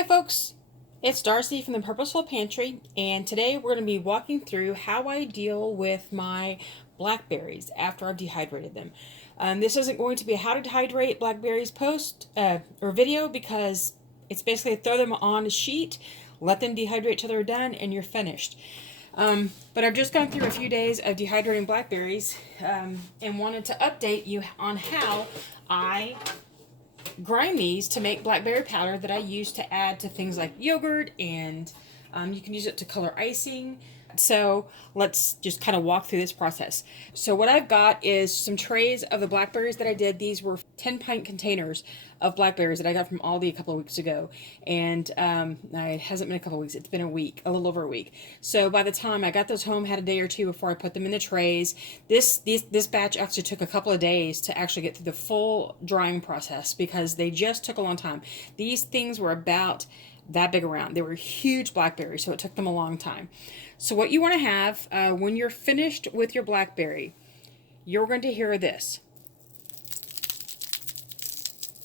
Hi folks, it's Darcy from the Purposeful Pantry, and today we're going to be walking through how I deal with my blackberries after I've dehydrated them. This isn't going to be a how to dehydrate blackberries post or video because it's basically throw them on a sheet, let them dehydrate till they're done, and you're finished. But I've just gone through a few days of dehydrating blackberries and wanted to update you on how I grind these to make blackberry powder that I use to add to things like yogurt, and you can use it to color icing. So let's just kind of walk through this process. So what I've got is some trays of the blackberries that I did. These were 10-pint containers of blackberries that I got from Aldi a couple of weeks ago. And it hasn't been a couple of weeks. It's been a week, a little over a week. So by the time I got those home, had a day or two before I put them in the trays. This batch actually took a couple of days to actually get through the full drying process because they just took a long time. These things were about that big around. They were huge blackberries, so it took them a long time. So what you want to have when you're finished with your blackberry, you're going to hear this.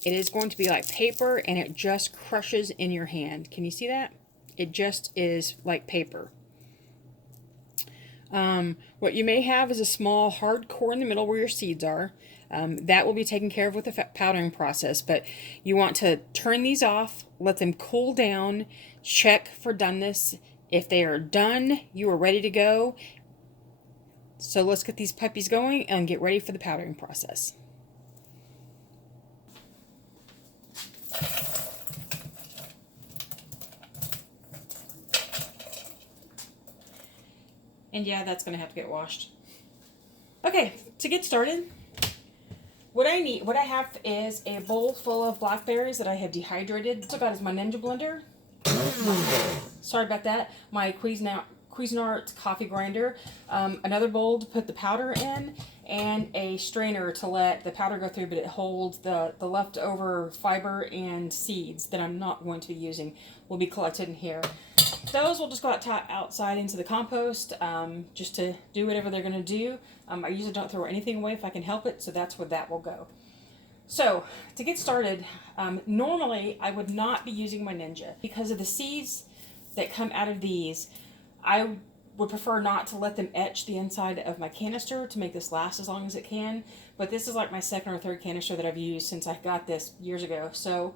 It is going to be like paper, and it just crushes in your hand. Can you see that? It just is like paper. What you may have is a small hard core in the middle where your seeds are. That will be taken care of with the powdering process, but you want to turn these off, let them cool down, check for doneness. If they are done, you are ready to go. So let's get these puppies going and get ready for the powdering process. And yeah, that's going to have to get washed. Okay, to get started, what I have is a bowl full of blackberries that I have dehydrated. What I got is my Ninja blender. Sorry about that. My Cuisinart coffee grinder. Another bowl to put the powder in, and a strainer to let the powder go through, but it holds the leftover fiber and seeds that I'm not going to be using will be collected in here. Those will just go outside into the compost just to do whatever they're going to do. I usually don't throw anything away if I can help it, so that's where that will go. So, to get started, normally I would not be using my Ninja. Because of the seeds that come out of these, I would prefer not to let them etch the inside of my canister to make this last as long as it can. But this is like my second or third canister that I've used since I got this years ago. So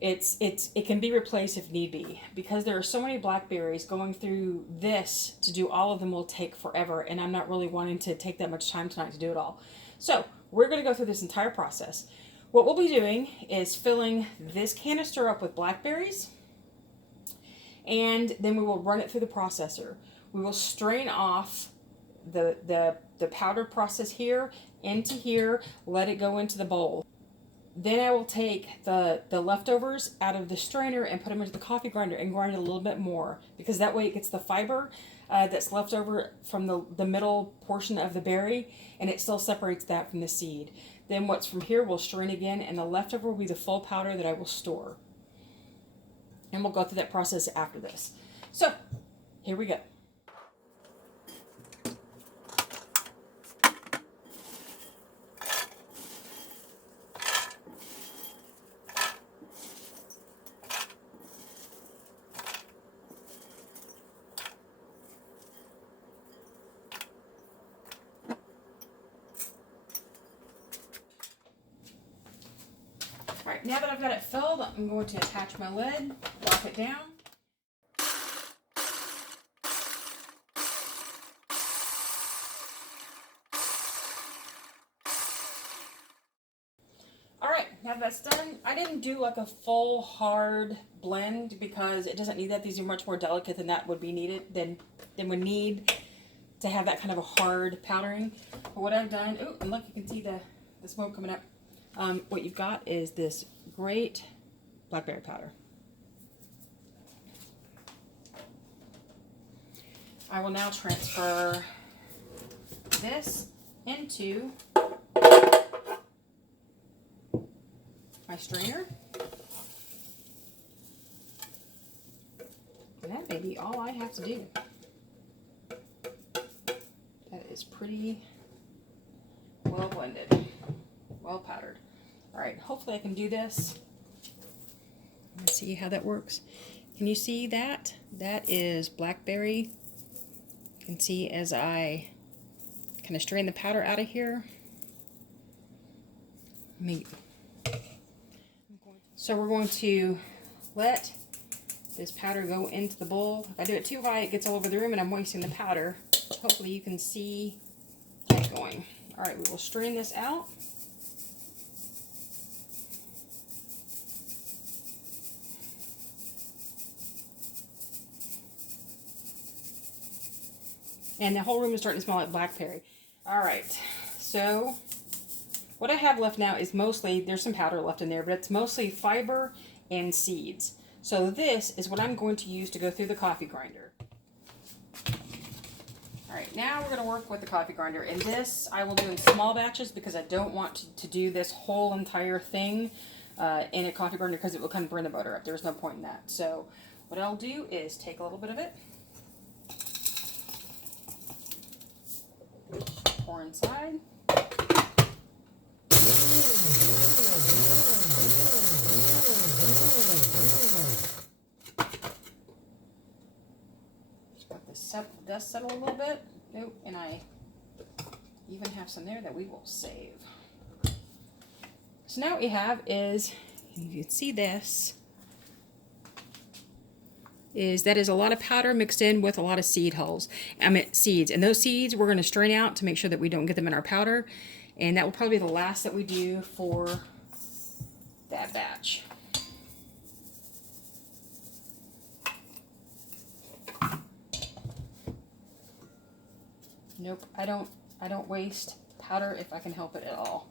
it can be replaced if need be. Because there are so many blackberries, going through this to do all of them will take forever, and I'm not really wanting to take that much time tonight to do it all. So we're going to go through this entire process. What we'll be doing is filling this canister up with blackberries, and then we will run it through the processor. We will strain off the powder process here into here, let it go into the bowl. Then I will take the leftovers out of the strainer and put them into the coffee grinder and grind it a little bit more, because that way it gets the fiber that's left over from the middle portion of the berry, and it still separates that from the seed. Then what's from here will strain again, and the leftover will be the full powder that I will store. And we'll go through that process after this. So, here we go. Alright, now that I've got it filled, I'm going to attach my lid, lock it down. Alright, now that that's done, I didn't do like a full hard blend because it doesn't need that. These are much more delicate than that would be needed, than would need to have that kind of a hard powdering. But what I've done, oh, and look, you can see the smoke coming up. What you've got is this great blackberry powder. I will now transfer this into my strainer. And that may be all I have to do. That is pretty well blended, well powdered. All right, hopefully I can do this Let's see how that works. Can you see that? That is blackberry. You can see as I kind of strain the powder out of here. So we're going to let this powder go into the bowl. If I do it too high, it gets all over the room and I'm wasting the powder. Hopefully you can see that going. All right, we will strain this out. And the whole room is starting to smell like blackberry. All right, so what I have left now is mostly, there's some powder left in there, but it's mostly fiber and seeds. So this is what I'm going to use to go through the coffee grinder. All right, now we're going to work with the coffee grinder. And this I will do in small batches because I don't want to do this whole entire thing in a coffee grinder because it will kind of burn the butter up. There's no point in that. So what I'll do is take a little bit of it, pour inside. Just let the dust settle a little bit. Nope, and I even have some there that we will save. So now what we have is, you can see this, that is a lot of powder mixed in with a lot of seeds. And those seeds we're going to strain out to make sure that we don't get them in our powder. And that will probably be the last that we do for that batch. Nope, I don't waste powder if I can help it at all.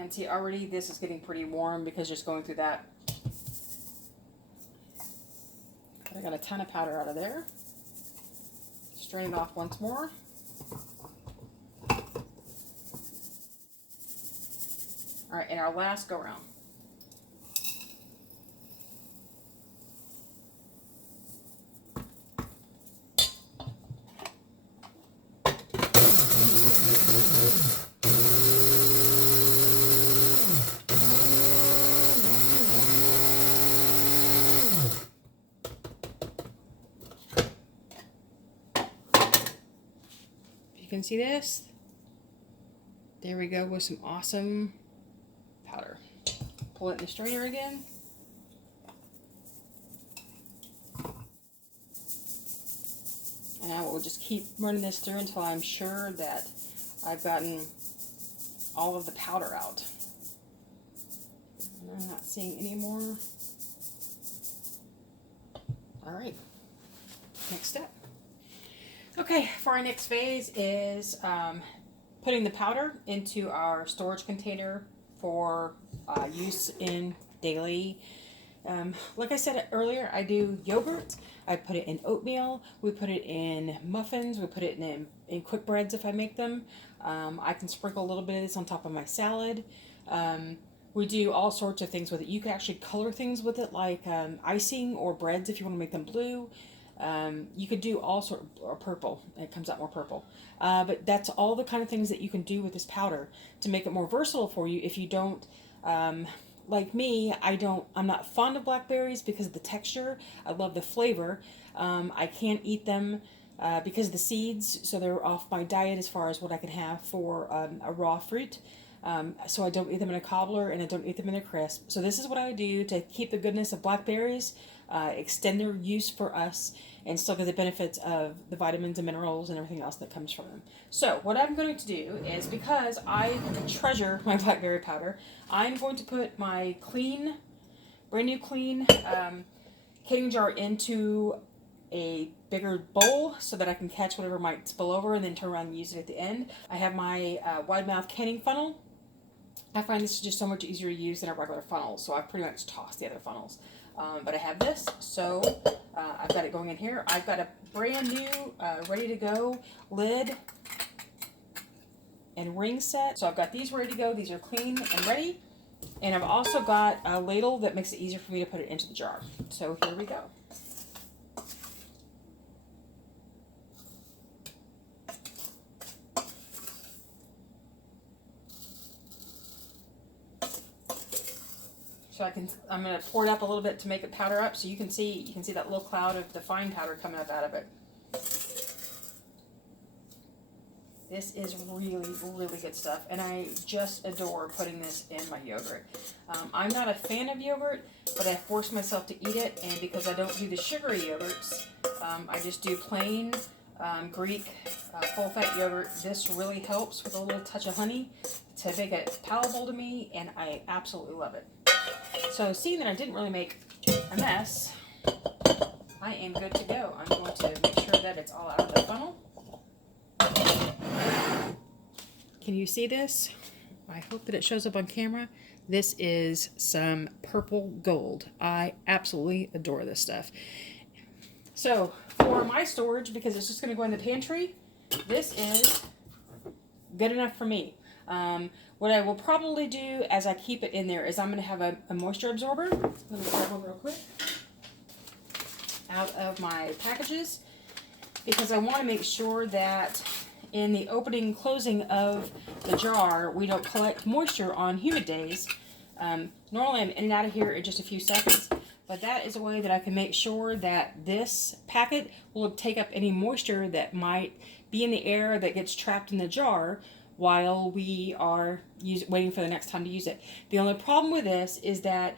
And see, already this is getting pretty warm because just going through that. I got a ton of powder out of there. Strain it off once more. All right, and our last go round. You can see this. There we go with some awesome powder. Pull it in the strainer again. And I will just keep running this through until I'm sure that I've gotten all of the powder out. And I'm not seeing any more. All right, next step. Okay, for our next phase is putting the powder into our storage container for use in daily. Like I said earlier, I do yogurt. I put it in oatmeal. We put it in muffins. We put it in quick breads if I make them. I can sprinkle a little bit of this on top of my salad. We do all sorts of things with it. You can actually color things with it, like icing or breads if you want to make them blue. You could do all sorts, or purple. It comes out more purple. But that's all the kind of things that you can do with this powder to make it more versatile for you. If you don't, like me, I'm not fond of blackberries because of the texture. I love the flavor. I can't eat them because of the seeds, so they're off my diet as far as what I can have for a raw fruit. So I don't eat them in a cobbler and I don't eat them in a crisp. So this is what I do to keep the goodness of blackberries, extend their use for us, and still get the benefits of the vitamins and minerals and everything else that comes from them. So what I'm going to do is, because I treasure my blackberry powder, I'm going to put my brand new clean canning jar into a bigger bowl so that I can catch whatever might spill over and then turn around and use it at the end. I have my wide mouth canning funnel. I find this is just so much easier to use than a regular funnel, so I've pretty much tossed the other funnels. But I have this, so I've got it going in here. I've got a brand new, ready to go lid and ring set. So I've got these ready to go. These are clean and ready. And I've also got a ladle that makes it easier for me to put it into the jar. So here we go. So I'm going to pour it up a little bit to make it powder up, so you can see that little cloud of the fine powder coming up out of it. This is really, really good stuff, and I just adore putting this in my yogurt. I'm not a fan of yogurt, but I force myself to eat it, and because I don't do the sugary yogurts, I just do plain Greek full-fat yogurt. This really helps with a little touch of honey to make it palatable to me, and I absolutely love it. So seeing that I didn't really make a mess, I am good to go. I'm going to make sure that it's all out of the funnel. Can you see this? I hope that it shows up on camera. This is some purple gold. I absolutely adore this stuff. So for my storage, because it's just going to go in the pantry, this is good enough for me. What I will probably do as I keep it in there is I'm going to have a moisture absorber. Let me grab one real quick out of my packages, because I want to make sure that in the opening and closing of the jar, we don't collect moisture on humid days. Normally I'm in and out of here in just a few seconds, but that is a way that I can make sure that this packet will take up any moisture that might be in the air that gets trapped in the jar while we are waiting for the next time to use it. The only problem with this is that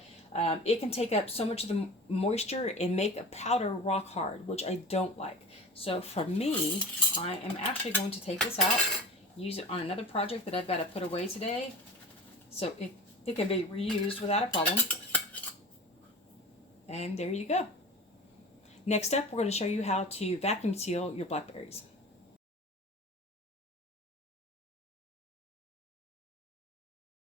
it can take up so much of the moisture and make a powder rock hard, which I don't like. So for me, I am actually going to take this out, use it on another project that I've got to put away today, so it can be reused without a problem. And there you go. Next up, we're going to show you how to vacuum seal your blackberries.